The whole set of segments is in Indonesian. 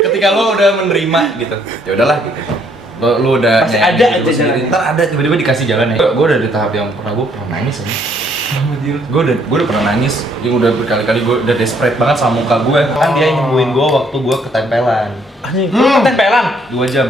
Ketika lo udah menerima gitu, ya udahlah gitu. Lo udah masih ada aja sendiri, ntar ada tiba-tiba dikasih jalan ya. Gue udah di tahap yang gue pernah nangis aja. Gue udah pernah nangis, yang udah berkali-kali gue udah desperate banget sama muka gue. Kan dia nyembuhin gue waktu gue ketempelan. Ketempelan 2 jam.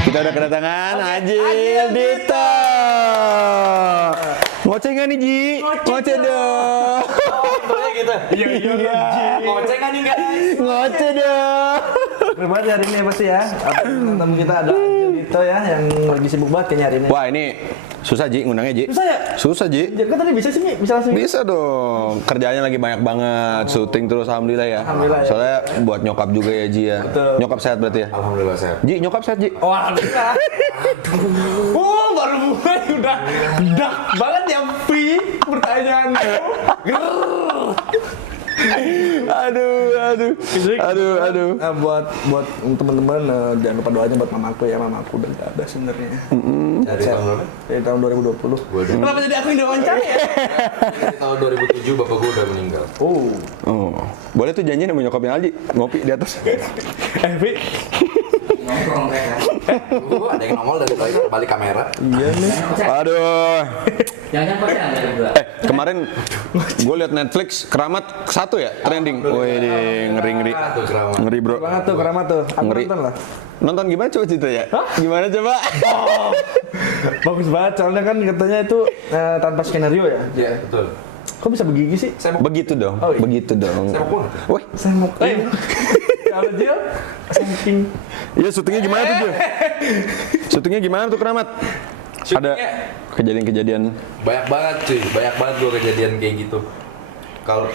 Kita udah kedatangan Ajil Dito. Ngoceh nggak nih Ji? Ngoceh dong. gitu. Iya. Ngoceh kan nih guys? Ngoceh dong. Berbuat hari ini pasti ya. Tamu kita ada Ajil Dito ya yang lagi sibuk banget kayaknya hari ini. Wah ini susah Ji ngundangnya Ji. Susah ya? Susah Ji. Jadi kan tadi bisa sih Mi? Bisa langsung. Bisa dong. Kerjaannya lagi banyak banget. Syuting terus alhamdulillah ya. Alhamdulillah ya. Soalnya buat nyokap juga ya Ji ya. Betul. Nyokap sehat berarti ya? Alhamdulillah sehat. Ji nyokap sehat Ji. Oh, alhamdulillah. Baru mulai udah dak banget ya Pi pertanyaan. Aduh. Nah, buat teman-teman jangan lupa doanya buat mamaku ya. Mamaku udah nggak ada sebenarnya. Dari tahun berapa? Dari tahun 2020. Kenapa jadi aku yang diwawancara ya? Dari tahun 2007 bapak gue udah meninggal. Oh. Boleh tuh janjian sama nyokapnya Alji ngopi di atas. Pi. Nongkrong mereka. Gue ada yang nongol dari tadi balik kamera. Iya nih. Aduh. Jangan pocong dari gua. Kemarin gue liat Netflix Keramat 1 ya trending. Wih, ngeri. Tuh keramat. Ngeri bro. Banget tuh keramat tuh. Aku Ngeri. nonton lah. Nonton gimana coba cerita ya? Gimana coba? Bagus banget soalnya kan katanya itu tanpa skenario ya. Iya betul. Kok bisa begigi sih? Begitu dong. Oh, iya. Begitu dong. Saya mau Wih, Saya mau kalau Jil saking iya syutingnya gimana tuh Jil? Syutingnya gimana tuh Keramat? Ada kejadian-kejadian. banyak banget cuy, banyak banget gue kejadian kayak gitu. Kalau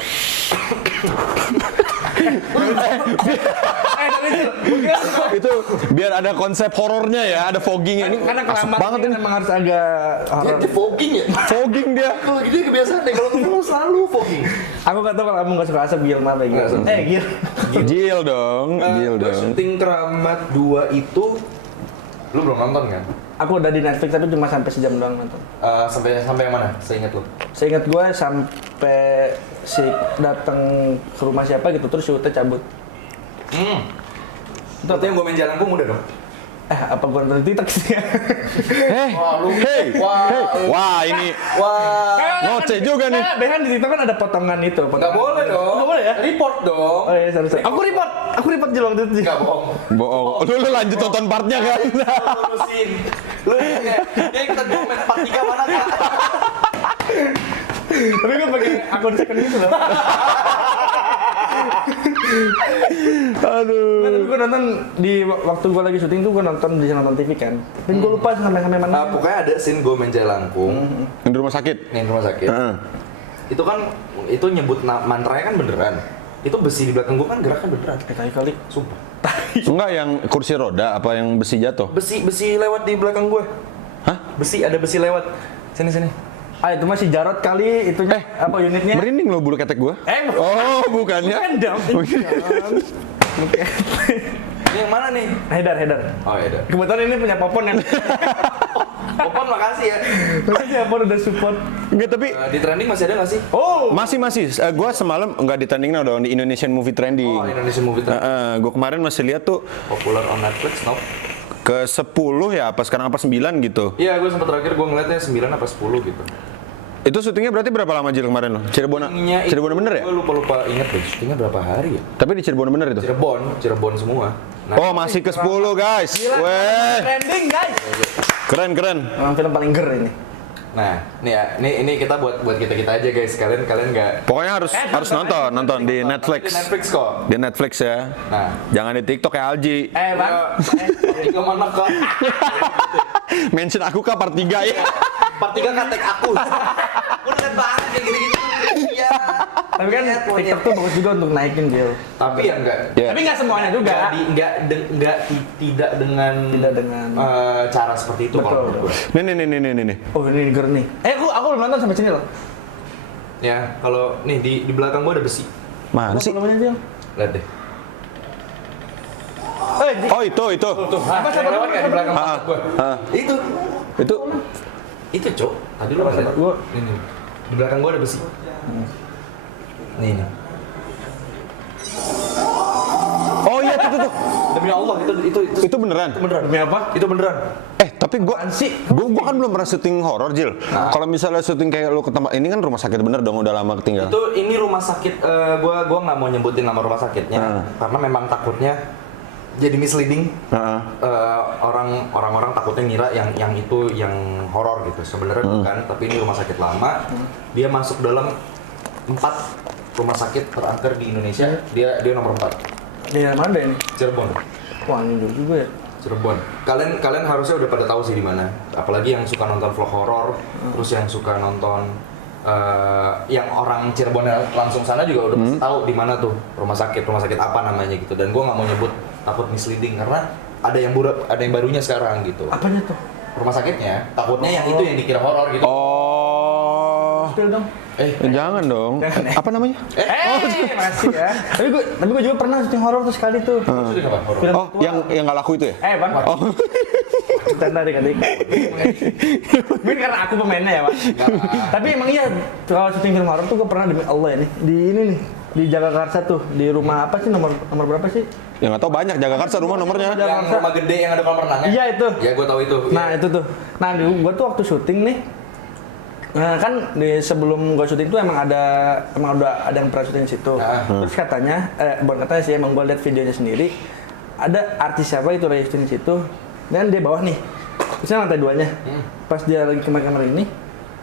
Itu biar ada konsep horornya ya, ada foggingnya ini. karena Asik keramat banget ini ini. memang harus agak horor. dia fogging ya. Fogging dia. Kalau gitu ya kebiasaan deh. Kalau ketemu selalu fogging. Aku nggak tahu kalau kamu nggak suka asap Gil mana gitu. Nggak suka. Gil. Jil dong, Jil Gue dong. syuting Keramat 2 itu lu belum nonton kan? Aku udah di Netflix tapi cuma sampai sejam doang nonton. Sampai yang mana? Seingat lu. Seingat gue sampai si datang ke rumah siapa gitu terus shootnya cabut. Itu yang gue main Jalangkung udah dong. Apa gue nonton TikTok sih? Wah, lu. Wah ini Wah. ngoceh juga nih. Bahkan di TikTok kan ada potongan itu. Enggak boleh dong. Nggak boleh ya? Report dong. Oh iya, sorry. Aku report Jil waktu itu. Enggak bohong. Bohong. Lu lanjut nonton partnya kan? Lurusin. Lu ya kita komen part 3 mana Kak? Tapi gue pakai akun second gitu loh. Aduh. Tapi gue nonton di waktu gue lagi syuting tuh gue nonton di nonton TV kan. Dan gue lupa sampai mana. Pokoknya ada scene gue main Jalangkung. Yang di rumah sakit. Nih di rumah sakit. Heeh. Itu kan itu nyebut mantranya kan beneran. Itu besi di belakang gue kan geraknya beneran. Kali. Sumpah. Enggak yang kursi roda apa yang besi jatuh? Besi lewat di belakang gue. Hah? Ada besi lewat. Sini. Itu masih Jarot kali itunya apa unitnya? Merinding lo bulu ketek gua. Oh, bukannya. Bukan dong. Ini yang mana nih? Hedar. Oh ya. Kebetulan ini punya Popon kan. Popon makasih ya. Makasih Popon udah support. Enggak tapi Di trending masih ada nggak sih? Oh, masih. Gua semalam enggak di trending dong di Indonesian Movie Trending. Oh, Indonesian Movie Trending. Gua kemarin masih lihat tuh Popular on Netflix, no? ke 10 ya apa sekarang apa 9 gitu. Iya, gue sempat terakhir gue ngeliatnya 9 apa 10 gitu. Itu syutingnya berarti berapa lama Jil kemarin lo? Cirebon bener ya? Gue lupa inget deh, syutingnya berapa hari ya? Tapi di Cirebon bener itu? Cirebon semua. Nah, Oh masih ke 10 guys. Weh. trending guys. Keren. Memang film paling ger ini. Nah, nih ya, ini kita buat kita aja guys. Kalian nggak Pokoknya harus nonton di Netflix. di Netflix kok. Di Netflix ya. Nah, Jangan di TikTok kayak Alji. Bang. Tiga mana kok? Mention aku kah part 3 ya? Part 3 kan tag aku. Udah liat banget kayak gitu-gitu. Iya. Tapi kan TikTok tuh bagus juga untuk naikin Jil. Tapi ya enggak. Ya. Tapi nggak semuanya juga. Tidak dengan cara seperti itu kalau menurut gue. Nih. Oh ini ger nih. Aku belum nonton sampai sini loh. Ya, kalau nih di belakang gue ada besi. Mana sih? Namanya Jil. Lihat deh. Oh itu. Tuh, apa lewat kan di belakang pantat gua. Itu, Cok. Tadi lu pas lihat gua. Ini. Di belakang gua ada besi. Nih. Oh iya tuh. Demi Allah, Itu beneran. Demi apa? Itu beneran. Tapi gua kan belum pernah syuting horor, Jil. Kalau misalnya syuting kayak lu ke tempat ini kan rumah sakit bener dong, udah lama ketinggalan. Ini rumah sakit, gua nggak mau nyebutin nama rumah sakitnya karena memang takutnya jadi misleading. Orang-orang takutnya ngira yang itu yang horor gitu. Sebenarnya bukan, tapi ini rumah sakit lama. Dia masuk dalam 4 rumah sakit terangker di Indonesia. Dia nomor 4. Di mana ini? Cirebon. Wah, ini dulu juga ya. Cirebon. Kalian harusnya udah pada tahu sih di mana. Apalagi yang suka nonton vlog horor, terus yang suka nonton yang orang Cirebon langsung sana juga udah pasti tahu di mana tuh rumah sakit apa namanya gitu. Dan gua nggak mau nyebut takut misleading karena ada yang barunya sekarang gitu. Apanya tuh? Rumah sakitnya takutnya yang itu yang dikira horor gitu. Oh. Spill dong. Jangan dong. Apa namanya? Masih ya. Tapi gue juga pernah syuting horor tuh sekali tuh. Maksudnya apa? Horor? Oh, yang nggak laku itu ya? Bang. Oh. Tanda adik-adik. Mungkin karena aku pemainnya ya, Pak. Tapi emang iya, kalau syuting film horor tuh gue pernah demi Allah ya nih. Di ini nih, di Jagakarsa tuh, di rumah apa sih, nomor berapa sih? Ya nggak tahu, banyak Jagakarsa rumah nomornya. Yang rumah gede yang ada kolam renangnya? Iya itu. Ya gue tahu itu. Nah itu tuh. Nah gue tuh waktu syuting nih, nah kan sebelum gue syuting tuh emang udah ada yang pernah syuting di situ. Terus katanya, bukan katanya sih, emang gue liat videonya sendiri, ada artis siapa itu lagi syuting di situ, dan dia bawah nih, terusnya lantai 2-nya. Pas dia lagi kamar ini,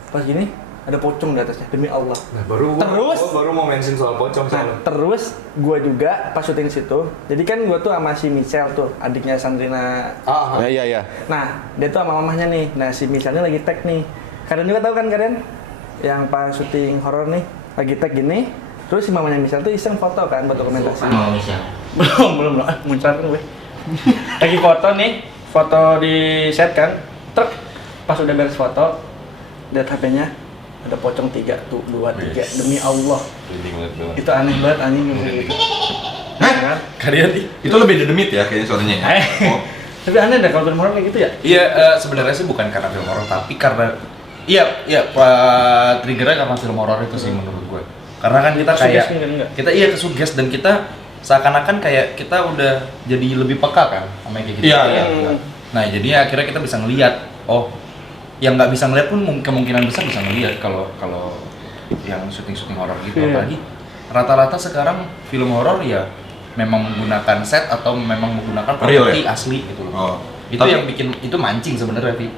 pas gini ada pocong di atasnya, demi Allah. Nah, baru mau mention soal pocong soalnya. Terus gue juga pas syuting di situ, jadi kan gue tuh sama si Michelle tuh, adiknya Sandrina. Iya. Nah, dia tuh sama mamahnya nih. Nah, si Michelle-nya lagi tag nih. Kalian juga tahu kan kalian? Yang pas syuting horor nih, lagi tag gini. Terus si mamanya Michelle tuh iseng foto kan buat dokumentasi. Belum. Muncrat kan gue. Lagi foto nih, foto di set kan. Truk. Pas udah beres foto, lihat HP-nya, ada pocong 3 tuh, 2, 3. Demi Allah. Itu aneh banget anjing. Hah? Kalian itu lebih demit ya kayaknya suaranya. Tapi aneh deh kalau film horor kayak gitu ya? Iya, sebenarnya sih bukan karena film horor, tapi karena triggernya karena film horor itu sih menurut gue. Karena kan kita kayak kita kesugest dan kita seakan-akan kayak kita udah jadi lebih peka kan sama kayak gitu. Iya. Nah, jadi akhirnya kita bisa ngelihat, yang nggak bisa ngelihat pun kemungkinan besar bisa ngelihat kalau yang syuting horor gitu. Apalagi rata-rata sekarang film horor ya memang menggunakan set atau memang menggunakan properti asli gitu loh. Itu yang bikin itu mancing sebenarnya, Vi.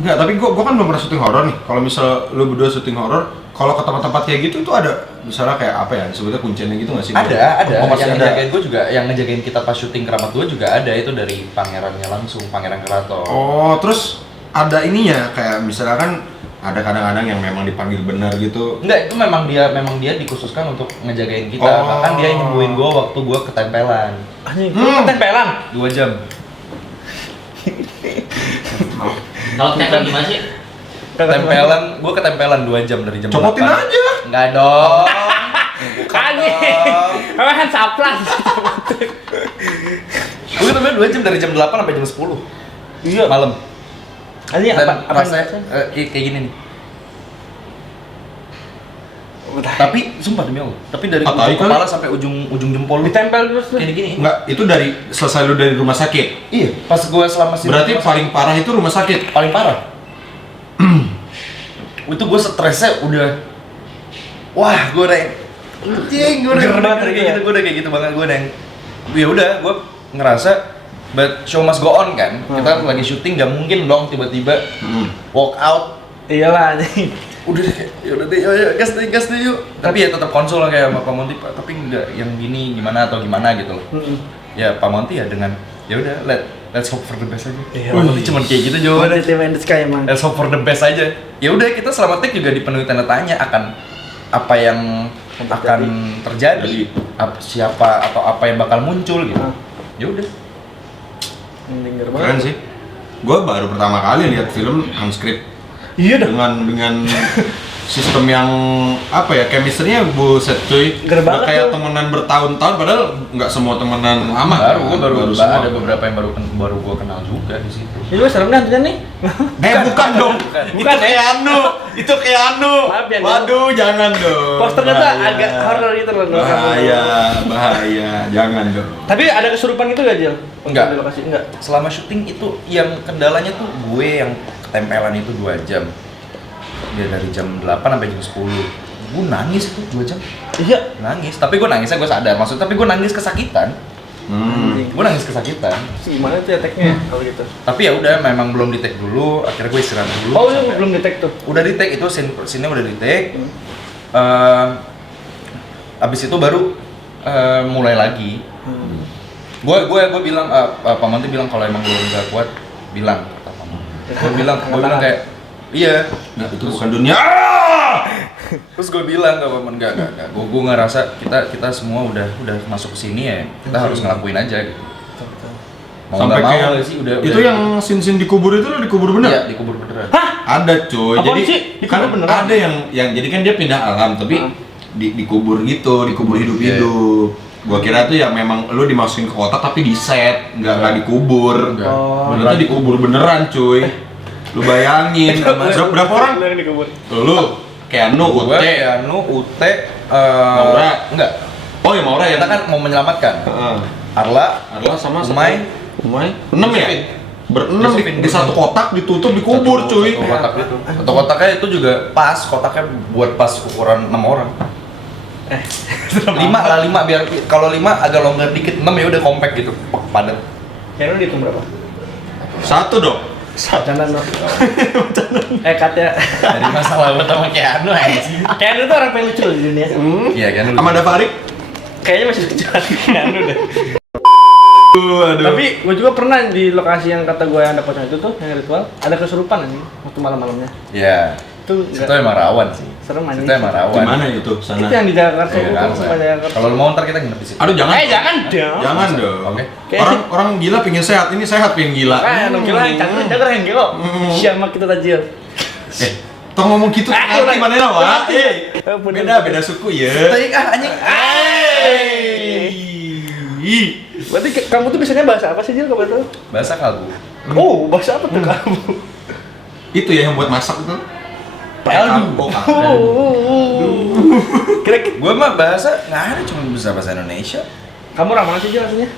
Enggak, tapi gua kan belum pernah syuting horor nih. Kalau misal lu berdua syuting horor, kalau ke tempat-tempat kayak gitu itu ada misalnya kayak apa ya? Sebetulnya kuncinya gitu nggak sih? Ada. Pasti Yang ada. ngejagain gue juga, yang ngejagain kita pas syuting Keramat 2 juga ada, itu dari pangerannya langsung, Pangeran Keraton. Oh, terus ada ininya kayak misalnya kan ada kadang-kadang yang memang dipanggil benar gitu. Enggak, itu memang dia dikhususkan untuk ngejagain kita. Bahkan dia nyembuhin gue waktu gue ketempelan. Anjing, ketempelan? 2 jam. Kalau ketempelan gimana sih? Gue ketempelan 2 jam dari jam 8. Copotin aja. Enggak dong. Anjing, kan saplas. Gue ketempelan 2 jam dari jam 8 sampai jam 10. Iya. Malam. Anjing Dan apa rasanya kayak gini nih. Tapi sumpah demi Allah, tapi dari ujung kepala sampai ujung jempol lu ditempel terus kayak gini. Enggak, itu dari selesai lu dari rumah sakit. Iya, pas gue selama sini. Berarti paling parah itu rumah sakit. Paling parah. Itu gue stresnya udah, wah gue udah kayak gitu banget gue udah. Ya udah, gue ngerasa, but show must go on kan. Kita lagi syuting, nggak mungkin dong tiba-tiba walk out. Iyalah anjing. Udah deh, yaudah deh, gas deh yuk. Tapi ya tetap konsul lah kayak sama Pak Monty, Pak, tapi nggak yang gini gimana atau gimana gitu loh. Ya Pak Monty ya dengan, ya udah let's hope for the best aja. Iya. Cuman kayak gitu jawabannya. Positive in the sky emang. Let's hope for the best aja. Ya udah, kita selama take juga dipenuhi tanda tanya akan apa yang akan terjadi, siapa atau apa yang bakal muncul gitu. Ya udah. Keren sih. Gue baru pertama kali lihat film unscript. Iya dah. Dengan sistem yang apa ya, chemistry-nya buset cuy. Ger banget Nggak kayak tuh. temenan bertahun-tahun, padahal nggak semua temenan lama. baru semua. ada beberapa yang baru gue kenal juga di situ. Ini lu serem nih hantunya nih. Bukan dong. Bukan, Itu kayak itu kayak Maaf ya, Waduh, jangan dong. Posternya tuh Bahaya. agak horor gitu loh. Bahaya, jangan dong. Tapi ada kesurupan gitu gak, Jil? Enggak. Di lokasi enggak. Selama syuting itu yang kendalanya tuh gue yang ketempelan itu 2 jam. Dia dari jam 8 sampai jam 10. Gue nangis itu 2 jam. Iya. Nangis, tapi gue nangisnya gue sadar. Maksudnya tapi gue nangis kesakitan. Gue nangis kesakitan. Gimana tuh ya tag-nya kalau gitu? Tapi ya udah memang belum di-take dulu, akhirnya gue istirahat dulu. Oh, lu belum di-tag tuh. Udah di-take itu scene-nya udah di-take. Abis itu baru mulai lagi. Gue bilang Pak Manti bilang kalau emang gue nggak kuat bilang kata Pak Manti. Gue bilang kayak iya. Nah, itu bukan dunia. Terus gue bilang ke Pak Manti enggak. Gue ngerasa kita semua udah masuk ke sini ya. Kita harus ngelakuin aja gitu. Mau Sampai nggak mau kayak sih udah. Itu yang sin dikubur itu lo dikubur bener? Iya, dikubur beneran. Ada cuy. Apaan Jadi sih? kan Dikubur beneran? ada yang jadi kan dia pindah alam tapi dikubur gitu, dikubur hidup-hidup. Gua kira tuh ya memang lu dimasukin ke kotak tapi di set, nggak dikubur. Oh. Bener tuh dikubur beneran cuy. Lu bayangin berapa orang? Yang dikubur. Lu Keanu, Gue, Ute, Keanu, Ute, Maura. Enggak. Oh ya Maura ya. Kita kan mau menyelamatkan. Arla, Arla sama Umay, 6 ya? Josephine. Berenam Josephine. di satu kotak ditutup dikubur cuy. Satu kotak itu. Satu kotaknya itu juga pas, kotaknya buat pas ukuran 6 orang. 5 lah, 5 biar kalau 5 agak longgar dikit, 6 ya udah compact gitu, padat. Yang lu dihitung berapa? Satu dong. Jangan dong. Katanya. Dari masalah gue sama Keanu anjing. Keanu tuh orang paling lucu loh di dunia. Iya kan lu. Sama ada Farid. Kayaknya masih lucu lagi Keanu deh. Aduh. Tapi gue juga pernah di lokasi yang kata gue yang ada pocong itu tuh, yang ritual, ada kesurupan anjing waktu malam-malamnya. Iya. Itu Itu emang rawan sih. serem anjing. Itu emang rawan. Gimana itu sana? Itu yang di Jakarta Iya, itu, kan, sama Jakarta. kalau lu mau ntar kita nginep di situ. Aduh jangan. Jangan dong. Jangan dong. Oke. Orang gila pingin sehat, ini sehat pingin gila. Kan gila yang cakep jagar yang gila. Siapa kita tajil. Toh ngomong gitu ngerti mana lah, Wak? Beda suku ya. Tarik anjing. Berarti kamu tuh biasanya bahasa apa sih Jil kalau itu? Bahasa kalbu. Oh, bahasa apa tuh kamu? Itu ya yang buat masak itu. Kalbu. Kira-kira Gue mah bahasa nggak ada, cuma bisa bahasa Indonesia. kamu orang mana sih Jil aslinya?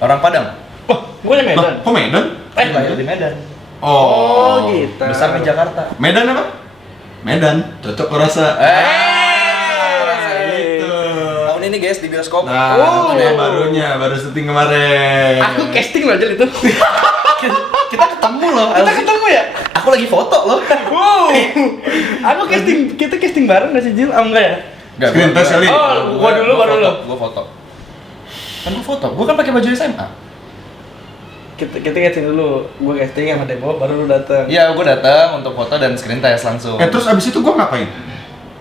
Orang Padang. Oh, gue yang Medan. Kok Medan? Lahir di Medan. Oh, gitu. Besar di Jakarta. Medan apa? Medan. Cocok gua rasa. Gitu. Tahun ini guys di bioskop. Nah, Oh. ini baru syuting kemarin. Aku casting loh Jil itu. Kita ketemu loh. Kita ketemu ya? Aku lagi foto loh. Wow. Aku casting, kita casting bareng nggak sih Jil? Oh enggak ya? Enggak, Screen test kali. Oh, gua dulu, baru lu. Gua foto. Kan gua foto. Gua kan pakai baju SMA. Kita casting dulu. Gue casting sama Demo, baru lu datang. Iya, gua datang untuk foto dan screen test langsung. Terus abis itu gua ngapain?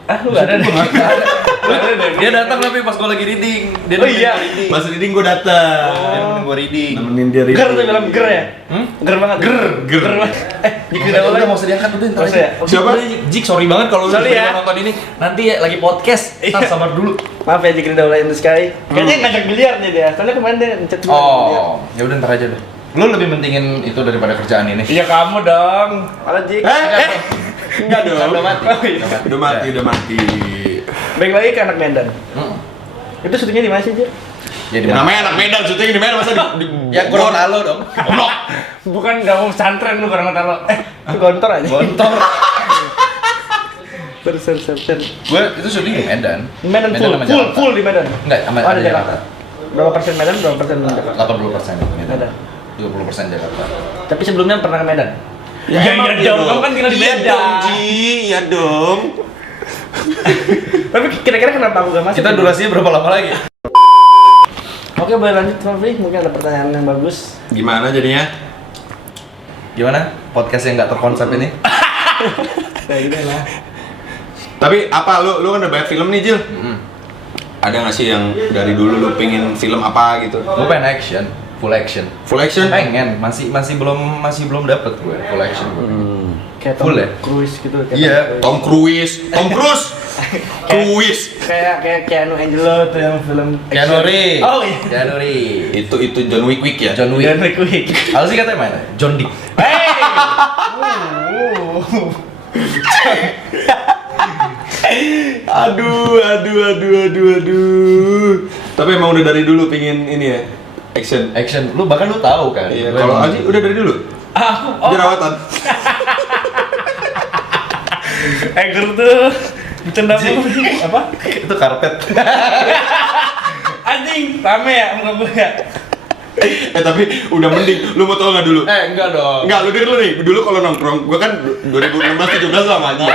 Ah, lu nggak ada deh. Nggak ada deh. Dia datang tapi pas gua lagi reading. Dia Oh nemenin iya. gua reading. Pas reading gua datang. Dia nemenin gua reading. Nemenin dia reading. Ger tuh film ger ya? Ger banget. Ger. Ger banget. Jika Udah, udah mau diangkat udah ntar Mau aja. ya? Siapa? Jik, sorry banget kalau lu Sorry ya. nonton ini. Nanti ya lagi podcast. Ntar sabar dulu. Maaf ya Jikri Daula in the Sky. Kayaknya ngajak biliar nih dia. Soalnya kemarin dia ngechat biliar. Oh, ya udah ntar aja deh. Lu lebih pentingin itu daripada kerjaan ini. Iya kamu dong. Malah Jik. Enggak dong. Kan udah mati. Oh, iya. Udah mati. Baik lagi ke anak Medan. Itu syutingnya di mana sih Jik? Ya di Ya, mana? namanya anak Medan, syuting di mana masa di Ya Gorontalo dong. Goblok. Bukan nggak mau pesantren lu karena taruh. Itu gontor aja. Gontor. Ser. Gue itu syuting di Medan. Medan sama Jakarta. full di Medan. Enggak, sama Oh, ada ada Jakarta. Berapa persen Medan, berapa persen Jakarta? 80% di Medan. Ada. 20% Jakarta. Tapi sebelumnya pernah ke Medan. Ya, iya dong, kamu kan tinggal di Iya Medan. dong, Ji. Ya dong. Tapi kira-kira kenapa aku gak masuk? Kita durasinya berapa lama lagi? Oke, boleh lanjut Raffi. Mungkin ada pertanyaan yang bagus. Gimana jadinya? Gimana? Podcast yang nggak terkonsep ini? Kayak gini lah. Tapi apa lu kan udah banyak film nih, Jil? Ada nggak sih yang dari dulu lu pengen film apa gitu? Gue pengen action. full action. Full action? Pengen, masih belum dapet gue full action. Kayak Full Tom ya? Cruise gitu. kayak Iya. Tom Cruise. Kayak Keanu Angelo tuh yang film Keanu Reeves. Oh iya. Keanu Reeves. Itu John Wick ya? John Wick. John Wick. Apa sih katanya mana? John Dick. Hey! Aduh. Tapi emang udah dari dulu pingin ini ya, action. Action. Lu bahkan lu tahu kan? Iya, Lu kalau emang- Aji udah dari dulu. Jerawatan. Eger tuh ditendang apa? itu karpet. Anjing, rame ya muka gue ya. Tapi udah mending. Lu mau tau nggak dulu? Enggak dong. Enggak, lu denger lu nih. Dulu kalau nongkrong, gua kan 2016-17 sama Aji.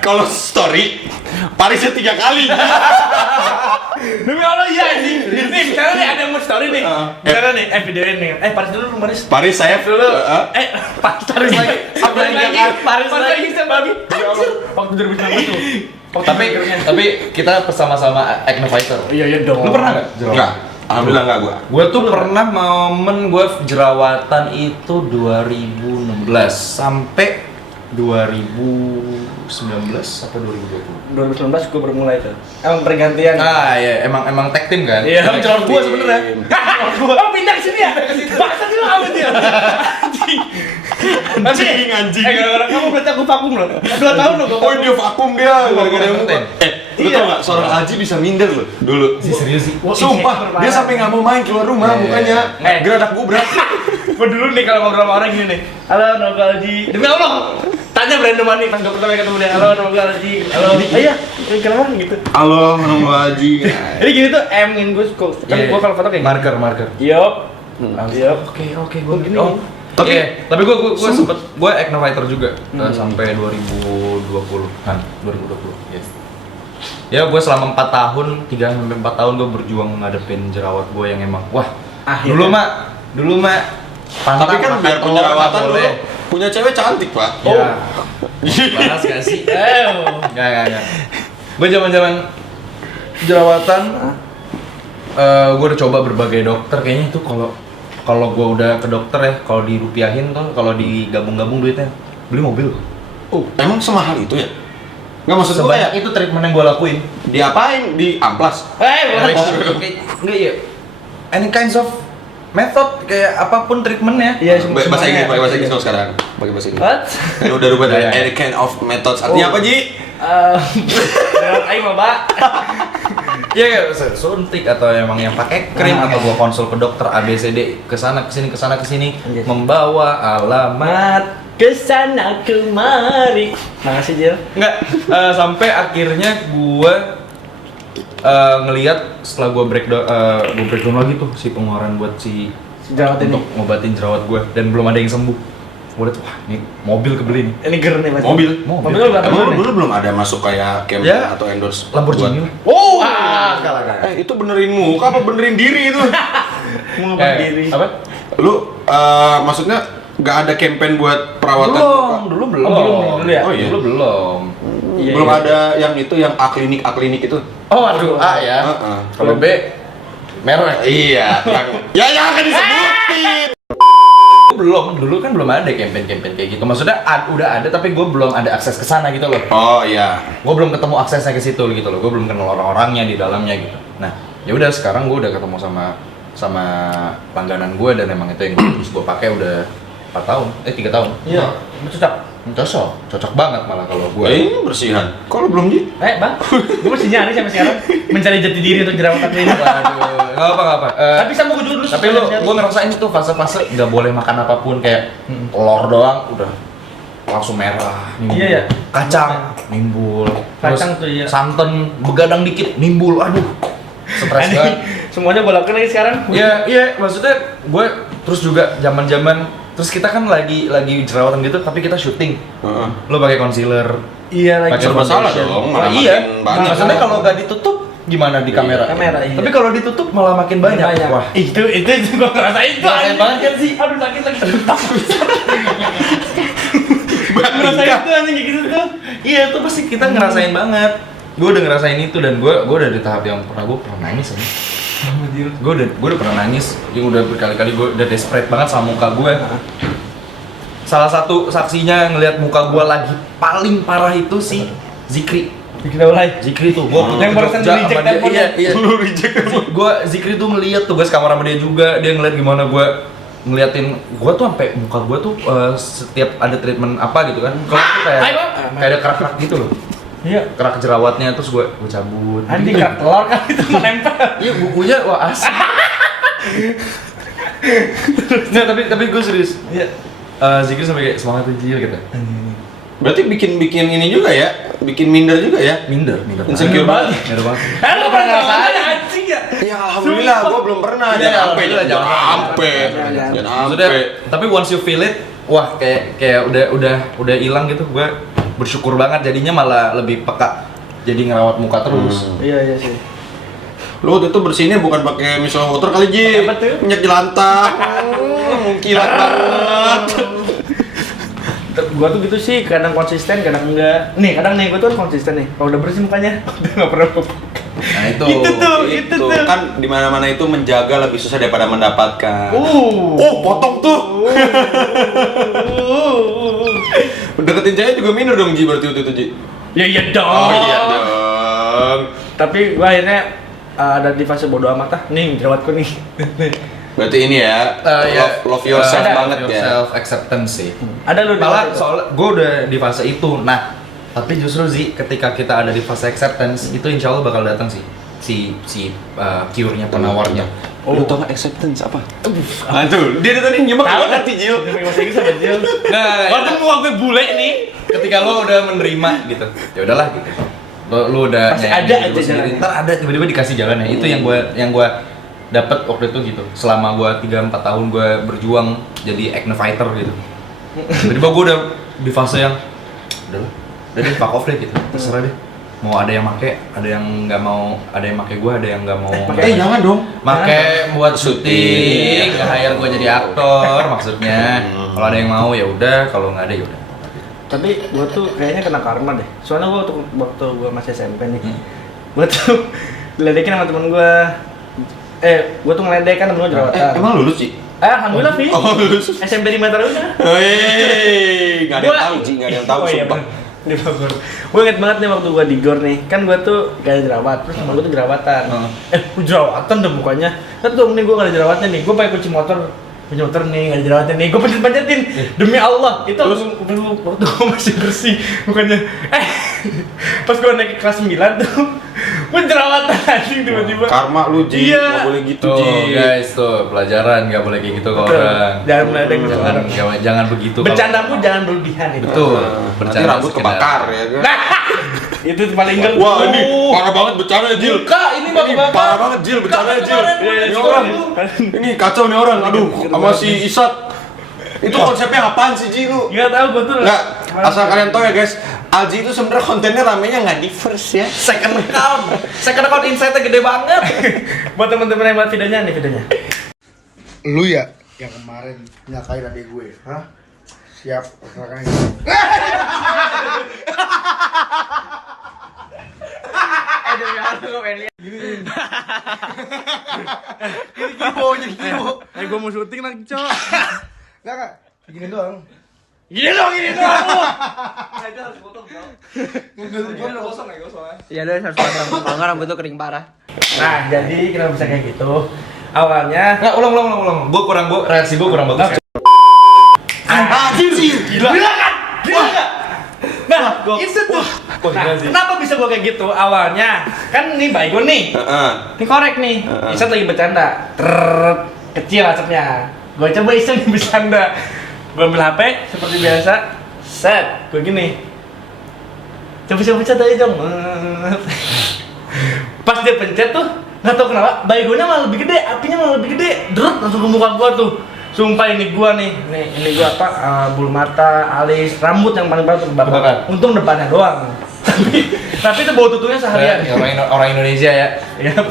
Kalau story, Parisnya 3 kali. Demi Allah iya anjing. Nih, sekarang nih ada yang mau story nih. Sekarang nih, videoin nih. Paris dulu belum Paris. Paris saya dulu. Paris lagi. Sampai lagi. Paris lagi sama waktu 2019 tuh. Tapi kita bersama-sama acne fighter. Iya dong. Lu pernah nggak? Enggak. Alhamdulillah enggak gua. Gue tuh pernah momen gue jerawatan itu 2016 sampai 2019 atau 2020. 2019 gue baru mulai tuh. Emang pergantian. Ah ya emang tag team kan? Iya, Emang jerawat gue sebenarnya. Oh pindah ke sini ya? Bahasa dulu apa dia? Anjing. Gara-gara kamu berarti aku vakum loh. 2 tahun loh Oh dia vakum dia gara-gara yang konten. lu tau gak seorang Aji bisa minder loh dulu. Serius sih? Sumpah, dia sampai nggak mau main keluar rumah, mukanya geradak gubrak. Gue dulu nih kalau ngobrol sama orang gini nih. Halo, nama gue Alji. Demi Allah, tanya Brandon Mani pas gue pertama kali ketemu dia. Halo, nama gue Alji. Halo, iya, kenapa gitu? Halo, nama Aji. Jadi gini tuh, M-in gue suka. Kan gue kalau foto kayak gini. Marker. Yup. Oke, gue gini. Oh, tapi gue sempet acne fighter juga sampai 2020-an, 2020. Yes. Ya gue selama 4 tahun, 3 sampai 4 tahun gue berjuang ngadepin jerawat gue yang emang wah. Dulu mak Tapi kan biar penjerawatan dulu punya cewek cantik, Pak. Ya. Bahas gak sih? Enggak. Gue zaman jerawatan gue udah coba berbagai dokter, kayaknya itu kalau gue udah ke dokter ya, kalau dirupiahin tuh, kalau digabung-gabung duitnya beli mobil. Emang semahal itu ya? Nggak, maksud gue ya, Sebanyak itu treatment yang gue lakuin. diapain? Di amplas? Enggak iya. Any kinds of method, kayak apapun treatmentnya. Iya, Bahasa Inggris, pakai bahasa Inggris kalau sekarang. Pakai bahasa Inggris. What? Ya udah rubah dari Ya. any kind of methods. Artinya apa, Ji? Jerawat aing mah, Pak. Iya kayak suntik atau emang yang pakai krim atau gua konsul ke dokter ABCD kesana kesini membawa alamat Kesana kemari. Makasih Jil. enggak sampai akhirnya gua ngelihat setelah gua breakdown lagi tuh si pengeluaran buat Jerawat ini. untuk ngobatin jerawat gua dan belum ada yang sembuh. Gua liat wah ini mobil kebeli nih. Ini ger nih Mas. Mobil. Mobil lu berapa? Emang dulu belum ada masuk kayak campaign Ya. atau endorse Lamborghini lah. Oh, kalah. itu benerin muka apa benerin diri itu? Mau ngapain diri? Apa? Lu maksudnya nggak ada campaign buat perawatan muka? Dulu Dulu ya? Oh iya. Dulu belum. Iya, Belum iya. ada yang itu yang aklinik itu. Oh, aduh, A ya. Heeh. Kalau B merah. Iya, yang akan disebutin. Belum, dulu kan belum ada campaign-campaign kayak gitu. Maksudnya udah ada tapi gue belum ada akses ke sana gitu loh. Oh iya. Gue belum ketemu aksesnya ke situ gitu loh. Gue belum kenal orang-orangnya di dalamnya gitu. Nah, ya udah sekarang gue udah ketemu sama langganan gue dan emang itu yang terus gue pakai udah 4 tahun, 3 tahun. Iya, Cocok banget malah kalau gue. Ini bersihan. Kalau belum Ji? Bang, gue masih nyari sampai sekarang mencari jati diri untuk jerawatan ini. Waduh, nggak apa. Tapi sama gue dulu. Tapi gue ngerasain itu fase-fase nggak boleh makan apapun kayak telur doang udah langsung merah. Nimbul. Iya, ya. Kacang nimbul. Kacang tuh, iya. Santan begadang dikit nimbul. Aduh. Stres banget. Semuanya gue lakukan lagi sekarang. Iya, maksudnya gue terus juga zaman-zaman terus kita kan lagi jerawatan gitu tapi kita syuting. Heeh. Lo pakai concealer. Iya lagi. Pakai Serba salah foundation. dong, Oh, malah iya. makin banyak. Maksudnya kalau nggak ditutup gimana di kamera? Kamera, iya. Tapi kalau ditutup malah makin banyak. Wah. Itu gue ngerasain tuh. Ngerasain banget kan sih? Aduh sakit lagi. Ngerasain tuh anjing kayak gitu tuh. Iya, itu pasti kita ngerasain banget. Gue udah ngerasain itu dan gue udah di tahap yang pernah nangis aja. Gue udah pernah nangis, yang udah berkali-kali gue udah desperate banget sama muka gue. Salah satu saksinya ngelihat muka gue lagi paling parah itu si Zikri. Zikri tuh, yang barusan di-reject telepon. Iya. Lu reject. Zikri tuh ngeliat tuh guys, kamar sama dia juga, dia ngeliat gimana gue ngeliatin gue tuh sampai muka gue tuh setiap ada treatment apa gitu kan, kalau tuh kayak ada kerak-kerak gitu loh. Iya, kerak jerawatnya terus gue cabut. Anjing kerak telur kan itu menempel. Iya, bukunya wah asli. Nah, tapi gue serius. Iya. Zikri sampai kayak semangat aja gitu. Berarti bikin ini juga ya, bikin minder juga ya? Minder. Insecure banget. Minder banget. Lu pernah ngerasain anjing ya? Ya alhamdulillah, gua belum pernah. Jangan sampai. Tapi once you feel it, wah kayak udah hilang gitu. Gue bersyukur banget, jadinya malah lebih peka. Jadi ngerawat muka terus. Iya sih. Lu waktu itu bersihinnya bukan pakai micellar water kali, Ji. Apa tuh? Minyak jelantah. Kilat banget. Gua tuh gitu sih, kadang konsisten, kadang enggak. Nih, kadang nih gua tuh konsisten nih. Kalau udah bersih mukanya, udah enggak pernah. Nah, itu Itu kan di mana-mana itu menjaga lebih susah daripada mendapatkan. Potong tuh. Deketin cewek juga minder dong, Ji, berarti waktu itu, Ji. Ya iya dong. Oh iya dong. Tapi gua akhirnya ada di fase bodo amat ah. Nih, jerawatku nih. Berarti ini ya, love yourself banget ya. Self acceptance sih. Ada lu Malah soalnya gue udah di fase itu. Nah, tapi justru sih ketika kita ada di fase acceptance itu insya Allah bakal datang sih si cure-nya, penawarnya. Lu tau gak acceptance apa? Aduh, dia tadi nyimak tahu ngerti, Jil. Bahasa Inggris sama Jil. Nah, waktu muka gue bule nih. ketika lo udah menerima gitu, ya udahlah gitu. Lo udah pasti ada aja jalan. Ntar ada tiba-tiba dikasih jalan ya. Itu yang gue dapat waktu itu gitu. Selama gue 3-4 tahun gue berjuang jadi acne fighter gitu. Tiba-tiba gue udah di fase yang udah deh fuck off deh gitu. Terserah deh. Mau ada yang make, ada yang nggak mau, ada yang make gue, ada yang nggak mau. Jangan dong. Make buat syuting, nge-hire gue jadi aktor maksudnya. Kalau ada yang mau ya udah, kalau nggak ada ya udah. Tapi gue tuh kayaknya kena karma deh. Soalnya gue waktu gue masih SMP nih, gue tuh diledekin sama temen gue. Gue tuh ngeledek kan temen gue jerawatan. Emang lulus, Ji? Alhamdulillah, Vi. Oh, lulus. SMP 5 tahun udah. Nggak ada yang tahu, Ji. Nggak ada yang tahu, sumpah. Di Bogor. Gue inget banget nih waktu gue di GOR nih. Kan gue tuh gak ada jerawat, terus temen gue tuh jerawatan. Gue jerawatan deh mukanya. Kan tuh nih gue gak ada jerawatnya nih. Gue pakai kunci motor nih, gak ada jerawatnya nih. Gue pencet-pencetin. Demi Allah, itu waktu gue masih bersih mukanya. Pas gue naik ke kelas 9 tuh, gue jerawatan anjing tiba-tiba. Karma lu, Ji. Iya. Nggak boleh gitu, Tuh, Ji. guys, tuh pelajaran nggak boleh kayak gitu ke orang. Jangan meledek ke orang. Jangan begitu. Bercandamu jangan berlebihan itu. Betul. Nanti rambut kebakar ya kan? Itu paling enggak. Wah, ini parah banget bercanda, Jil. Kak, ini mah kebakar. Parah banget, Jil, bercanda, Jil. Ini orang. Ini kacau nih orang. Aduh, sama si Isat. Itu konsepnya apaan sih, Ji, lu? Enggak tahu gue tuh. Nggak, asal kalian tahu ya, guys. Alji itu sebenarnya kontennya ramenya nggak diverse ya. Second account insight-nya gede banget. Buat teman-teman yang buat videonya nih videonya. Lu ya yang kemarin nyakain adik gue, hah? Siap, silakan. Demi Allah gue pengen lihat. Gini. Gue mau syuting lagi, Cok. Enggak, begini doang. Gini dong. Itu harus potong, Bro. Iya, lu harus potong. Kalau enggak rambut lu kering parah. Nah, jadi kenapa bisa kayak gitu? Awalnya Nggak, ulang. Reaksi gue kurang bagus. Anjir sih, gila. Gila kan? Nah, itu tuh. Nah, kenapa bisa gue kayak gitu? Awalnya kan nih baygon nih. Ini korek nih. Isat lagi bercanda. Kecil asapnya. Gue coba iseng bercanda. Gue ambil HP seperti biasa. Set, gue gini. Coba bercanda aja dong. Pas dia pencet tuh, nggak tahu kenapa baygonnya malah lebih gede, apinya malah lebih gede. Drut langsung ke muka gue tuh. Sumpah ini gua nih ini gua apa bulu mata, alis, rambut yang paling parah terbakar. Untung depannya doang. tapi itu bau tutungnya seharian. Orang Indonesia ya.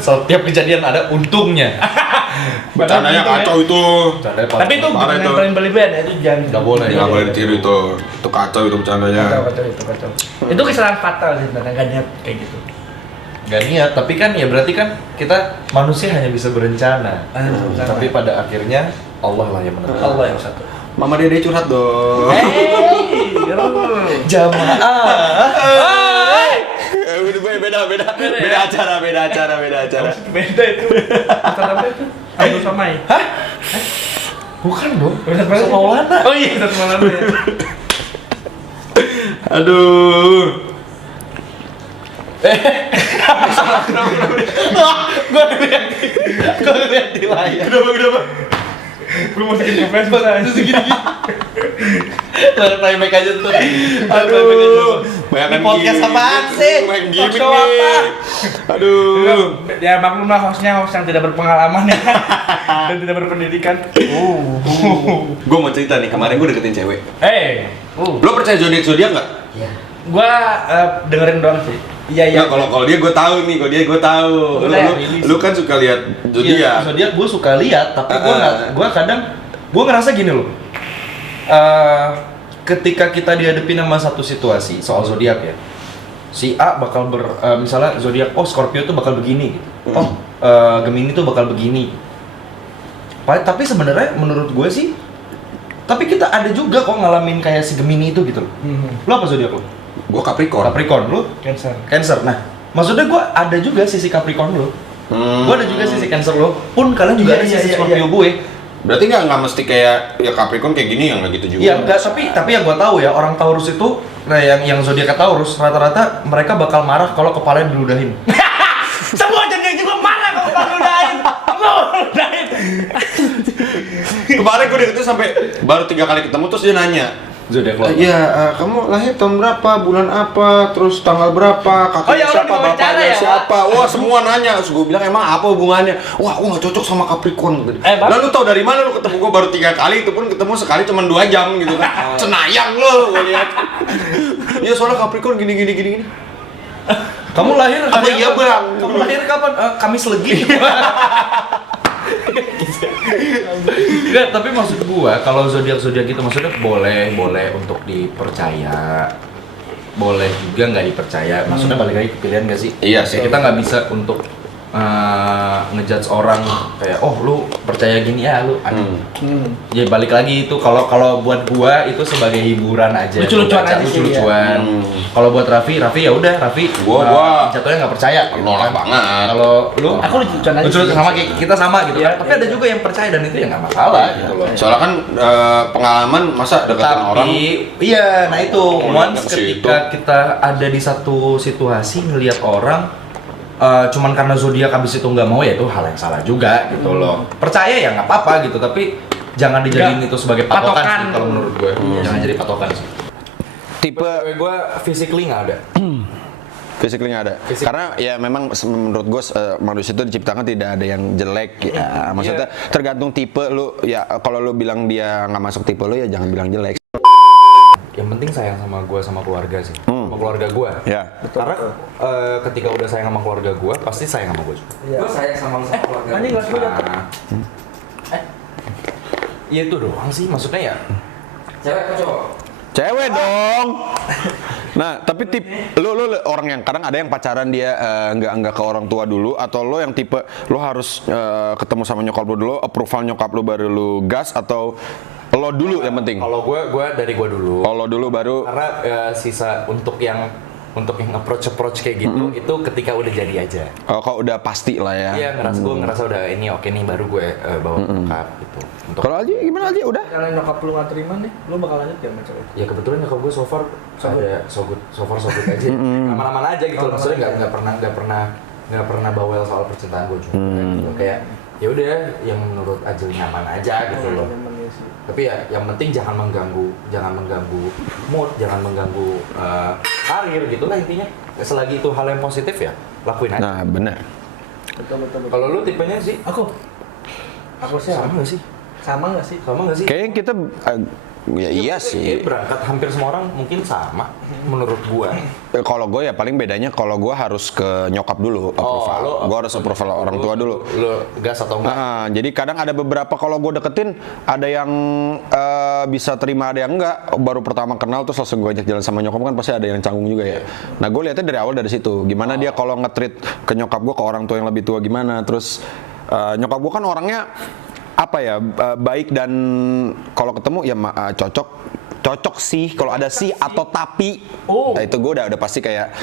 Setiap kejadian ada untungnya. Bercandanya kacau itu. Tapi itu bukan yang paling berlebihan ya, itu jangan. Nggak boleh. Nggak boleh ditiru itu. Itu kacau itu bercandanya. Kacau. Itu kesalahan fatal sih sebenarnya, nggak niat kayak gitu. nggak niat, tapi kan ya berarti kan kita manusia hanya bisa berencana. Tapi pada akhirnya Allah lah yang menentukan. Allah yang satu. Mama Dede curhat dong. Jamaah. Beda acara. Beda itu. Ustaz apa itu? Abdul Somai. Hah? Bukan dong. Ustaz Maulana. Oh iya, Ustaz Maulana ya. Aduh. Gue ngeliat di layar. Kenapa? Lu masukin ke Facebook aja segini. Layar playback aja tuh. Aduh. Ini podcast apaan sih? Main Talk gimmick show nih. apa? Aduh. Ya maklum lah hostnya host yang tidak berpengalaman ya. Dan tidak berpendidikan. Gue mau cerita nih, kemarin gue deketin cewek. Lo percaya zodiak nggak? Gua dengerin doang sih. Iya. Nggak, kalau dia gue tahu nih, kalau dia tahu. Lu kan suka lihat zodiak. Zodiak gue suka lihat, tapi gue kadang gue ngerasa gini loh. Ketika kita dihadapi sama satu situasi soal zodiak ya, si A bakal misalnya zodiak, oh Scorpio tuh bakal begini, gitu. Oh Gemini tuh bakal begini. Tapi sebenarnya menurut gue sih, tapi kita ada juga kok ngalamin kayak si Gemini itu gitu loh. Lo apa zodiak lo? Gue Capricorn. Capricorn, lo? Cancer. Nah, maksudnya gue ada juga sisi Capricorn lo. Gue ada juga sisi Cancer lo. Pun kalian juga ada sisi Scorpio gue. Berarti nggak mesti kayak ya Capricorn kayak gini yang gitu juga. Iya, enggak, tapi yang gue tahu ya, orang Taurus itu, nah yang zodiak Taurus rata-rata mereka bakal marah kalau kepalanya diludahin. Semua zodiak juga marah kalau diludahin. Kemarin gue deketin sampai baru 3 kali ketemu terus dia nanya. Zodiak lo. Iya, kamu lahir tahun berapa, bulan apa, terus tanggal berapa, kakaknya siapa, bapaknya siapa, wah semua nanya. Terus gue bilang emang apa hubungannya? Wah, gue gak cocok sama Capricorn. Lalu tau dari mana lu ketemu gue baru 3 kali, itu pun ketemu sekali cuma 2 jam gitu kan. Cenayang lo, gue lihat. Iya soalnya Capricorn gini. Kamu lahir Apa iya bang? Kamu lahir kapan? Kamis Legi. Enggak, tapi maksud gua kalau zodiak itu maksudnya boleh untuk dipercaya, boleh juga nggak dipercaya. Maksudnya balik lagi ke pilihan nggak sih? Iya sih. Kita nggak bisa untuk ngejudge orang kayak oh lu percaya gini ya lu aneh. Ya balik lagi itu kalau buat gua itu sebagai hiburan aja. Lucu-lucuan aja sih. Kalau buat Raffi ya udah Raffi. Gua jatuhnya nggak percaya. nolak banget. Kalau lu Aku lucu-lucuan aja. lucu sama kita sama gitu kan. Tapi ada juga yang percaya dan itu ya nggak masalah gitu loh. Soalnya kan pengalaman masa deketin orang. Iya, nah itu once ke situ. ketika kita ada di satu situasi ngelihat orang cuman karena zodiak habis itu nggak mau ya itu hal yang salah juga gitu loh. Percaya ya nggak apa-apa gitu, tapi jangan dijadiin itu sebagai patokan sih kalau menurut gue. Jangan jadi patokan sih. Tipe gue physically nggak ada. Physically nggak ada. Karena ya memang menurut gue manusia itu diciptakan tidak ada yang jelek ya. Maksudnya tergantung tipe lu ya. Kalau lu bilang dia nggak masuk tipe lu ya jangan bilang jelek. Yang penting sayang sama gue sama keluarga sih, sama keluarga gue. Ya. Karena ketika udah sayang sama keluarga gue, pasti sayang sama gue juga. Gue sayang sama keluarga gue. Anjing, gelas gue jatuh. Iya itu doang sih, maksudnya ya. Cewek apa cowok? Cewek dong. Nah, tapi lu orang yang kadang ada yang pacaran dia nggak ke orang tua dulu, atau lo yang tipe lo harus ketemu sama nyokap lu dulu, approval nyokap lu baru lu gas, atau lo dulu yang penting? Kalau gue dari gue dulu. Kalau dulu baru. Karena sisa untuk yang approach kayak gitu itu ketika udah jadi aja. Oh, kok udah pasti lah ya. Iya, gue ngerasa udah ini oke nih, baru gue bawa ke nyokap gitu. Kalau Alji gimana Alji? Udah? Kalau nyokap lu nggak terima nih, lu bakal lanjut ya sama cewek? Ya kebetulan nyokap gue so far ada so good aja. Aman-aman aja gitu. Maksudnya nggak pernah bawel soal percintaan gue juga. Gitu. Kayak ya udah yang menurut Ajil nyaman aja gitu loh. Tapi ya yang penting jangan mengganggu mood, jangan mengganggu karir gitu lah intinya. Selagi itu hal yang positif ya lakuin aja. Nah, benar. Betul. Kalau lu tipenya sih Aku sih sama nggak sih? sama nggak sih? Sama nggak sih? Kayaknya kita Ya iya sih. Berangkat hampir semua orang mungkin sama menurut gua. Kalau gue ya paling bedanya kalau gue harus ke nyokap dulu approval. Gue harus approval orang tua dulu. Lo gas atau enggak? Nah, jadi kadang ada beberapa kalau gue deketin ada yang bisa terima, ada yang enggak. Baru pertama kenal terus langsung gue ajak jalan sama nyokap kan pasti ada yang canggung juga ya. Nah gue lihatnya dari awal dari situ. Gimana dia kalau nge-treat ke nyokap gue, ke orang tua yang lebih tua gimana. Terus nyokap gue kan orangnya apa ya, baik dan kalau ketemu ya cocok sih kalau ada sih atau tapi. Nah itu gue udah pasti kayak,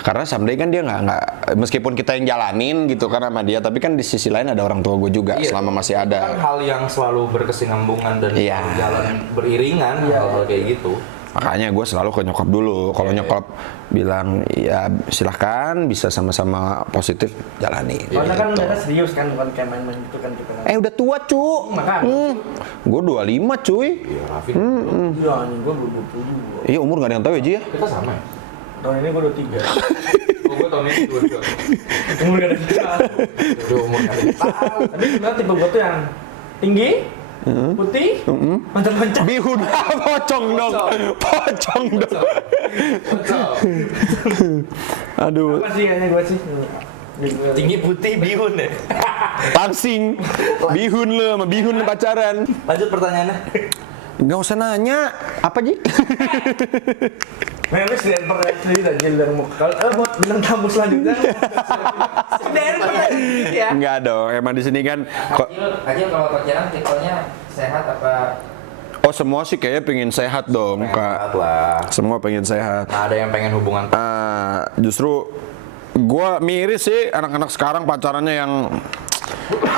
karena someday kan dia nggak meskipun kita yang jalanin gitu kan sama dia, tapi kan di sisi lain ada orang tua gue juga selama masih ada. Kan hal yang selalu berkesinambungan dan selalu jalan beriringan hal-hal kayak gitu. Makanya gue selalu ke nyokap dulu. Kalau nyokap bilang ya silahkan, bisa sama-sama positif jalani. Karena kan udah serius kan, bukan kayak main-main gitu kan kita. Udah tua cu. Gue 25 cuy. Iya, Raffi. Iya, anjing gue 22. Iya umur gak ada yang tahu ya Ji ya. Kita sama ya? Tahun ini gue 23. Gue tahun ini 22. Umur gak ada yang tahu. Udah umur kan. Tapi sebenarnya tipe gue tuh yang tinggi, putih, loncat-loncat. Bihun. Pocong dong. Aduh. Apa sih kayaknya gue sih? Tinggi putih bihun ya. Tangsing. Bihun lo sama bihun pacaran. Lanjut pertanyaannya. Nggak usah nanya. Apa Ji? Nah, lu sendiri pertanyaan sendiri dan bilang kalau buat bilang tamu selanjutnya. Sendiri pertanyaan ya. Enggak dong. Emang di sini kan Acil kalau pacaran tipenya sehat apa? oh semua sih kayaknya pengen sehat dong Kak. Lah. Semua pengen sehat. Nah, ada yang pengen hubungan. Justru gua miris sih anak-anak sekarang pacarannya yang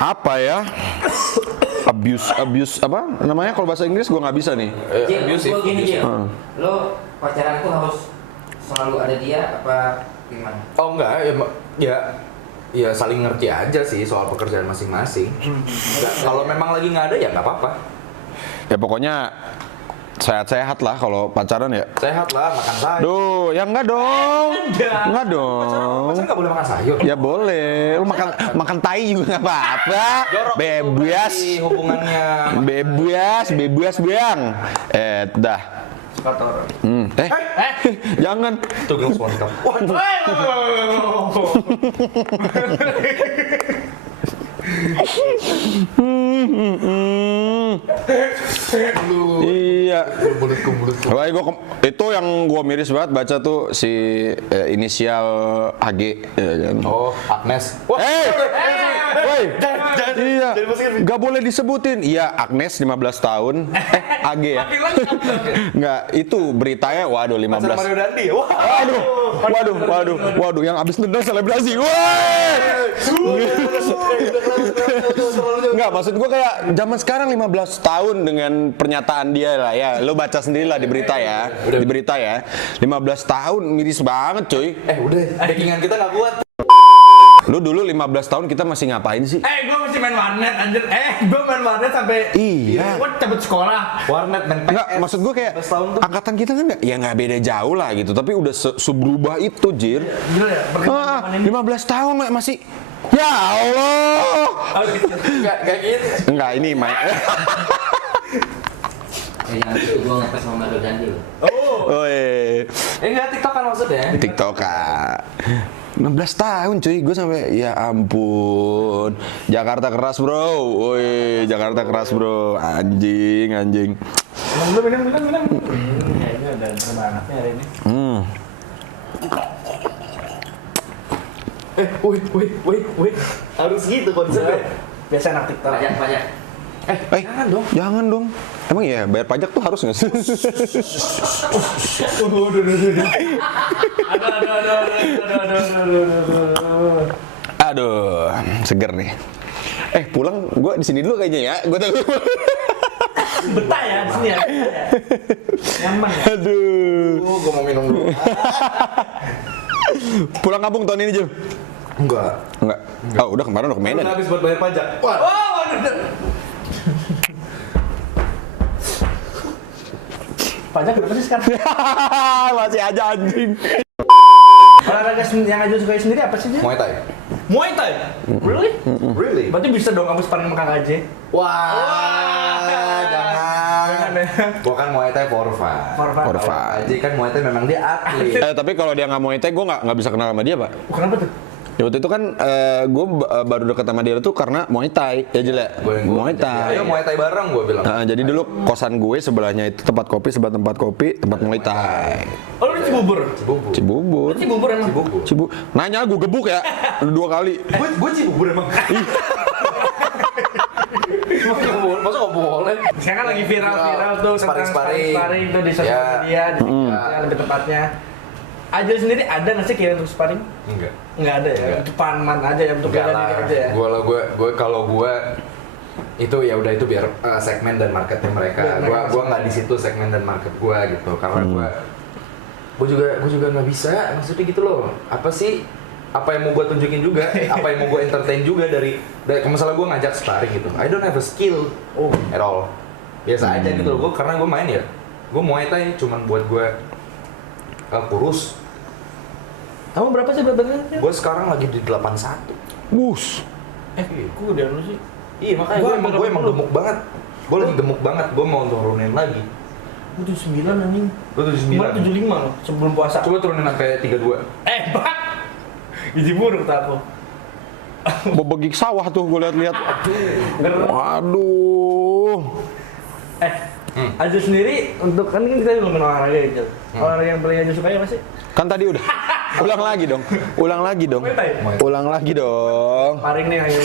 apa ya? abuse apa namanya kalau bahasa Inggris gua nggak bisa nih. Jil, gua gini Jil, lo pacaran itu harus selalu ada dia apa gimana? Oh enggak, ya saling ngerti aja sih soal pekerjaan masing-masing. Kalau memang lagi nggak ada ya nggak apa-apa. Ya pokoknya sehat-sehat lah kalau pacaran ya. Sehat lah, makan sayur. Duh, ya enggak dong. Enggak dong. Pacaran nggak boleh makan sayur. Ya boleh. Lu makan tai juga nggak apa-apa. Bebas. Hubungannya. Bebas biang. Dah. Kotor. Jangan. Tuh girls one cup. Iya. Wah, itu yang gua miris banget baca tuh si inisial AG ya kan. Oh, Agnes. Woi, iya, nggak boleh disebutin. Iya, Agnes 15 tahun. AG ya? Nggak, itu beritanya, waduh 15. Mario Dandi. Waduh, yang abis nendang selebrasi. Woi! Nggak, maksud gue kayak zaman sekarang 15 tahun dengan pernyataan dia lah ya. Lo baca sendiri lah di berita ya. Di berita ya. 15 tahun, miris banget cuy. Udah, backingan kita nggak kuat. Lu dulu 15 tahun kita masih ngapain sih? Gue masih main warnet anjir. Gue main warnet sampai gue cabut sekolah. Warnet main PS. Enggak, maksud gue kayak angkatan kita kan nggak beda jauh lah gitu, tapi udah seberubah itu, Jir. Gila ya, perkembangan ini. 15 tahun masih. Ya Allah. Kayak gitu. Enggak, ini Yang itu gua ngepes sama Mario Dandi loh. Enggak, TikTok kan maksudnya. TikTok Kak. 16 tahun cuy, gue sampai ya ampun. Jakarta keras bro, woi Jakarta keras bro, anjing. Minum. Ini udah bermanfaatnya hari ini. Wih, harus gitu konsepnya. Biasa anak TikTok. Pajak. Jangan dong. Emang ya bayar pajak tuh harus nggak sih? Aduh, seger nih. Pulang gue di sini dulu kayaknya ya. Gue tahu. Betah ya di sini ya. Nyaman ya. Aduh. Gue mau minum dulu. Pulang kampung tahun ini, Jul? Enggak. Oh, udah kemarin udah ke Medan. Udah habis buat bayar pajak. Pajak berapa sih sekarang? Masih aja anjing. Olahraga yang Ajul sukai sendiri apa sih? Muay Thai. Muay Thai? Really? Really? Berarti bisa dong kamu sparring sama Kang Aje? Wah, jangan. Gua kan Muay Thai for fun. For fun. For fun. Aji kan Muay Thai memang dia atlet. Tapi kalau dia nggak Muay Thai, gue nggak bisa kenal sama dia, Pak. Kenapa tuh? Ya waktu itu kan gue baru deket sama dia tuh karena Muay Thai, ya Jel ya? Muay Thai. Ayo Muay Thai bareng gua bilang. Jadi dulu kosan gue sebelahnya itu tempat kopi, sebelah tempat kopi, tempat Muay Thai. Oh, lu di Cibubur? Cibubur. Cibubur emang? Nanya gue gebuk ya, 2 kali. Gue Cibubur emang. Masa nggak boleh? Sekarang kan lagi viral tuh tentang sparring tuh di sosial media, di TikTok lebih tepatnya. Ajil sendiri ada nggak sih kira untuk sparring? Nggak ada ya. Untuk paman aja ya, untuk bela diri aja ya. Kalau gue itu ya udah itu biar segmen dan marketnya mereka. Gue nggak di situ segmen dan market gue gitu, karena gue juga nggak bisa, maksudnya gitu loh. Apa yang mau gue tunjukin juga, apa yang mau gue entertain juga dari misalnya gue ngajak sparring gitu. I don't have a skill at all. Biasa aja gitu loh. Karena gue main ya, gue Muay Thai cuman buat gue kurus. Kamu berapa sih berat badannya? Gue sekarang lagi di 81. Bus. Kok udah lu sih? Iya makanya gue emang gemuk banget. Gue lagi gemuk banget. Gue mau turunin lagi. Lu 79 anjing. Lu 79. Gua 75 loh sebelum puasa. Coba turunin sampai 32. Bak. Gizi buruk tak aku. Bebegik sawah tuh gue lihat-lihat. Waduh. Ajil sendiri untuk kan kita ngomongin olahraga ya, olahraga yang paling Ajil suka apa sih? Kan tadi udah. Ulang lagi dong. Ulang lagi dong. Sparring nih ayo.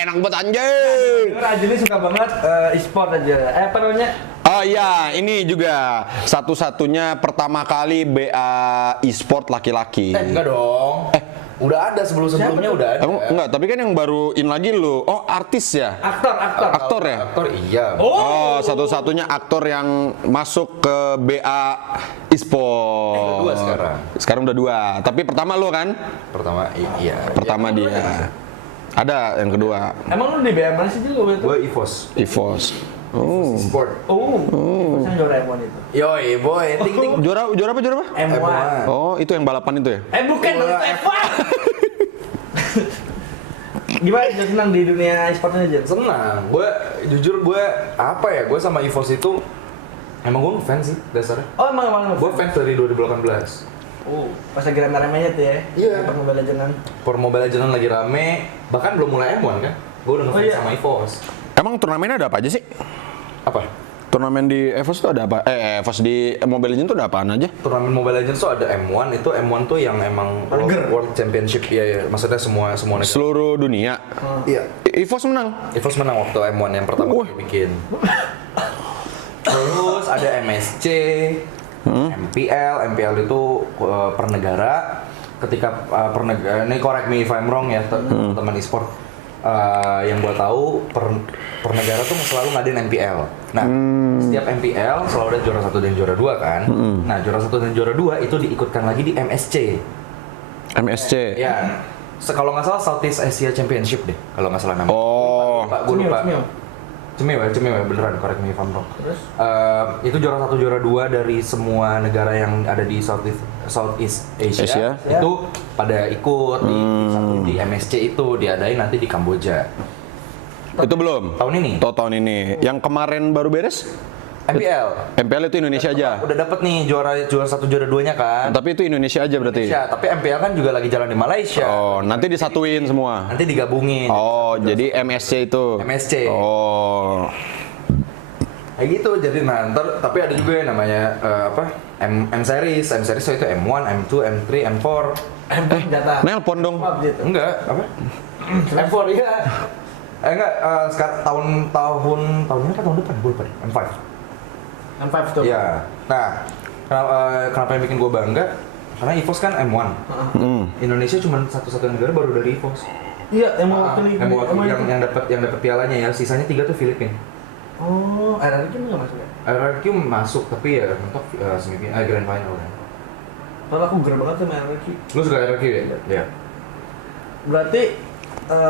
Enak banget anjing. Ajil ini suka banget e-sport aja. Apa namanya? Oh iya, ini juga satu-satunya pertama kali BA e-sport laki-laki. Enggak dong. Udah ada sebelumnya udah ada. Emang enggak, tapi kan yang baru in lagi lu. Oh, artis ya? Aktor ya? Aktor iya. Oh, satu-satunya aktor yang masuk ke BA e-sport. Udah 2 sekarang. Sekarang udah 2. Tapi pertama lu kan? Pertama iya. Pertama dia. Ada yang kedua. Emang lu di BM mana sih juga? Gue EVOS. EVOS. Oh. Sport. Yang juara M1 itu. Yoi boy, ting. Juara apa? M1. Oh, itu yang balapan itu ya? Bukan, itu F1. Gimana Jel senang di dunia e-sportnya Jel? Senang. Jujur gue sama EVOS itu emang gue fans sih dasarnya. Oh emang Gue fans dari 2018. Pas lagi rame-ramenya tuh ya? Iya. Per Mobile Legends. Per Mobile Legends lagi rame, bahkan belum mulai M1 kan? Gue udah ngefans sama EVOS. Emang turnamennya ada apa aja sih? Apa? Turnamen di EVOS tuh ada apa? EVOS di Mobile Legends tuh ada apaan aja? Turnamen Mobile Legends tuh ada M1, itu M1 tuh yang emang World Championship ya, maksudnya semua negara. Seluruh dunia. Iya. EVOS menang. EVOS menang waktu M1 yang pertama kali bikin. Terus ada MSC, MPL itu per negara. Ketika per negara, ini correct me if I'm wrong ya teman e-sport. Yang gue tahu per negara tuh selalu ngadain MPL. Nah, setiap MPL selalu ada juara 1 dan juara 2 kan. Nah, juara 1 dan juara 2 itu diikutkan lagi di MSC. MSC. Ya. Kalau nggak salah Southeast Asia Championship deh, kalau nggak salah namanya. Oh. Gue lupa. Cemil beneran, correct me if I'm wrong. Terus? Itu juara 1, juara 2 dari semua negara yang ada di Southeast Asia. Itu pada ikut di MSC itu diadain nanti di Kamboja. Itu belum? Tahun ini? Tahun ini. Yang kemarin baru beres? MPL itu Indonesia aja? Udah dapet nih juara 1, juara 2-nya kan. Tapi itu Indonesia aja berarti? Indonesia, tapi MPL kan juga lagi jalan di Malaysia. Oh, nanti disatuin semua? Nanti digabungin. Oh, jadi MSC itu? MSC. Oh. Kayak gitu, jadi tapi ada juga yang namanya M-Series itu M1, M2, M3, M4. Data. Nelpon dong? Enggak, apa? M4 iya. Enggak, sekarang tahun ini apa tahun depan? Gue lupa deh, M5. M5 tuh. Iya. Nah, kenapa yang bikin gue bangga? Karena EVOS kan M1. Indonesia cuma satu-satunya negara baru dari EVOS. Iya, yang dapat pialanya ya. Sisanya 3 tuh Filipina. Oh, RRQ nggak masuk ya? RRQ masuk tapi ya mentok semifinal, grand final kan. Soalnya aku ger banget sama RRQ. Lu suka RRQ ya? Iya. Berarti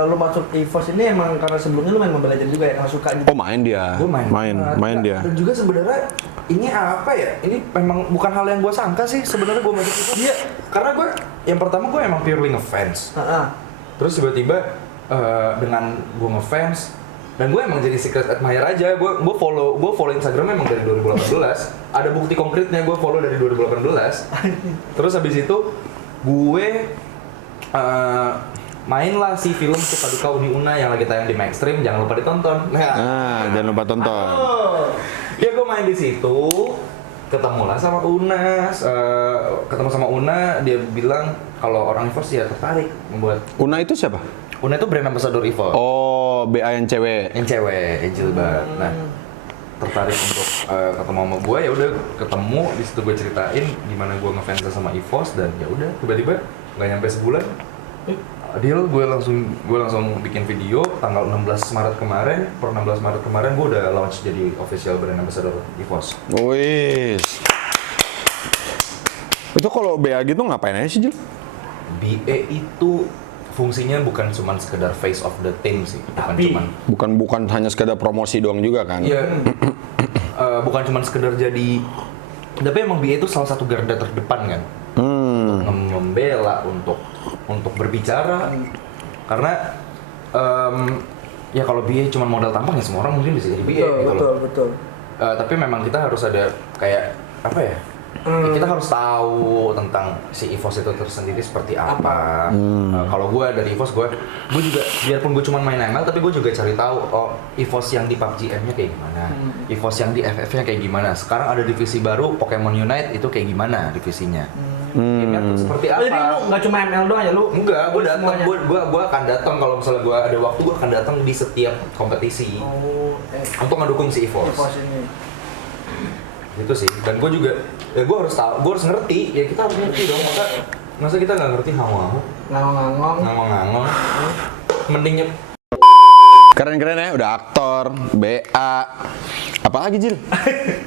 lu masuk EVOS ini emang karena sebelumnya lu main Mobile Legends juga ya, suka gitu? Oh main dia. Gue main dia. Dan juga sebenarnya ini apa ya? Ini memang bukan hal yang gue sangka sih sebenarnya gue masuk EVOS. Iya. Karena gue yang pertama gue emang purely ngefans. Terus tiba-tiba dengan gue ngefans, Dan gue emang jadi secret admirer aja. Gue follow Instagram emang dari 2018. Ada bukti konkretnya gue follow dari 2018. Terus habis itu gue mainlah si film Suka Duka Uni Una yang lagi tayang di Maxstream, jangan lupa ditonton. Jangan lupa tonton. Ya gue main di situ, ketemulah sama Una, dia bilang kalau orang EVOS ya tertarik membuat. Una itu siapa? Una itu brand ambassador EVOS. Oh, BA yang cewek. Yang cewek, yang jilbab. Nah, tertarik untuk ketemu sama gue, ya udah ketemu di situ gue ceritain gimana gue ngefans sama EVOS dan ya udah tiba-tiba nggak nyampe sebulan deal, gue langsung bikin video tanggal 16 Maret kemarin, per 16 Maret kemarin gue udah launch jadi official brand ambassador EVOS. Wis. Itu kalau BA gitu ngapain aja sih, Jil? BA itu fungsinya bukan cuma sekedar face of the team sih, Bukan hanya sekedar promosi doang juga kan? Iya. Bukan cuma sekedar jadi, tapi emang BA itu salah satu garda terdepan kan. Membela, untuk berbicara, karena ya kalau BA cuma modal tampang ya semua orang mungkin bisa jadi BA betul. Tapi memang kita harus ada kayak apa ya, kita harus tahu tentang si EVOS itu tersendiri seperti apa. Kalau gue dari EVOS, gue juga biarpun gue cuma main ML tapi gue juga cari tahu EVOS yang di PUBG M-nya kayak gimana, EVOS yang di FF-nya kayak gimana. Sekarang ada divisi baru Pokemon Unite, itu kayak gimana divisinya. Gamenya tuh seperti apa? Jadi lu nggak cuma ML doang ya lu? Enggak, gue akan datang kalau misalnya gue ada waktu, gue akan datang di setiap kompetisi untuk ngedukung si EVOS. Gitu sih. Dan gue juga, ya gue harus tahu, gue harus ngerti. Ya kita harus ngerti dong. Masa kita nggak ngerti ngomong-ngomong. Mendingnya. Keren-keren ya, udah aktor, BA. Apalagi, Jil?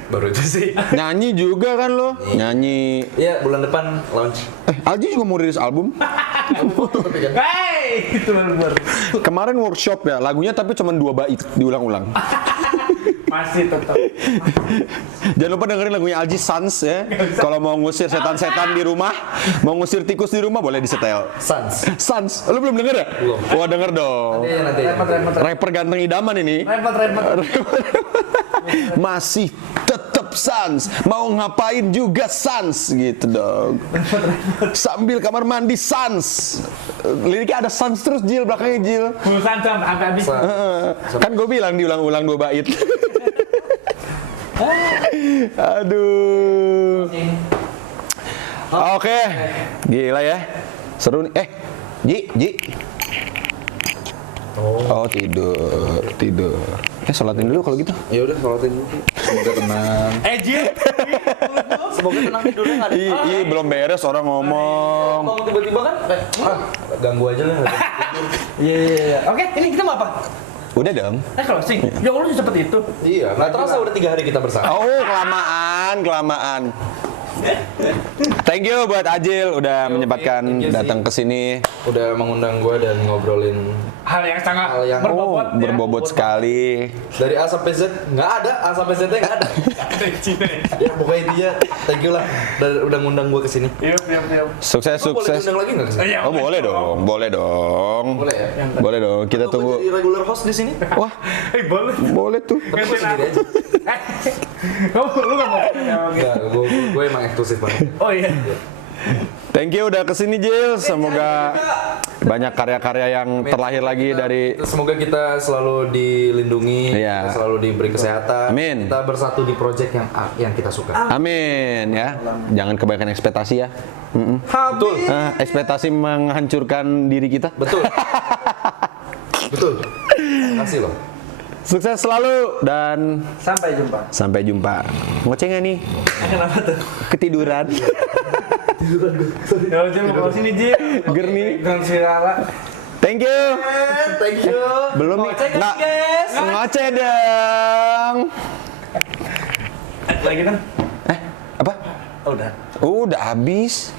Baru itu sih. Nyanyi juga kan lo? Nyanyi. Iya, bulan depan launch. Alji juga mau rilis album. Hey, itu benar. Kemarin workshop ya, lagunya tapi cuma 2 bait diulang-ulang. Masih tetap. Jangan lupa dengerin lagunya Alji Sans ya. Kalau mau ngusir setan-setan di rumah, mau ngusir tikus di rumah boleh disetel. Sans. Lu belum denger ya? Belum. Wah, denger dong. Nanti. Rapper ganteng idaman ini. Repot. Masih tetap Sans. Mau ngapain juga Sans gitu dong. Sambil kamar mandi Sans. Liriknya ada Sans terus, Jil, belakangnya Jil. Sans sampai habis. Kan gue bilang diulang-ulang 2 bait. Aduh. Oke. Gila ya. Seru nih. Ji. Oh, tidur. Sholatin dulu kalau gitu. Ya udah, sholatin dulu. Semoga tenang. Jil. Semoga tenang tidurnya nggak ada. Iya, belum beres orang ngomong. Mau tiba-tiba kan, ganggu aja lah. Iya. Oke, ini kita mau apa? Udah dong. Closing. Ya Allah cepet itu. Iya, nggak terasa udah 3 hari kita bersama. Oh, kelamaan. Thank you buat Ajil udah menyempatkan datang ke sini. Udah mengundang gue dan ngobrolin Hal yang sangat berbobot sekali. dari A sampai Z. Nggak ada, A sampai Z-nya nggak ada. Ya pokoknya intinya thank you lah udah ngundang gue ke sini. Yuk. Sukses. Boleh diundang lagi nggak ke sini? Oh, boleh dong. Boleh ya? Boleh dong. Kita Atau tunggu. gue jadi regular host di sini? Wah, Boleh. boleh tuh. Tapi gue sendiri aja. Lu nggak mau? Nggak, gue emang eksklusif banget. Oh iya. Thank you udah kesini, Jil. Semoga banyak karya-karya yang terlahir lagi dari. Semoga kita selalu dilindungi, Iya. kita selalu diberi kesehatan. Amin. Kita bersatu di project yang kita suka. Amin ya. Jangan kebanyakan ekspektasi ya. Betul. Ekspektasi menghancurkan diri kita. Betul. Betul. Terima kasih loh. Sukses selalu dan Sampai jumpa. Ngoceh nggak nih? Kenapa tuh? Ketiduran. Ya Jil, mau sini Jil. Gerni. Dengan Sirala. Thank you. Thank you. Belum nih. Nggak. guys. Ngoceh dong. Lagi dong. Apa? Oh, udah. Udah habis.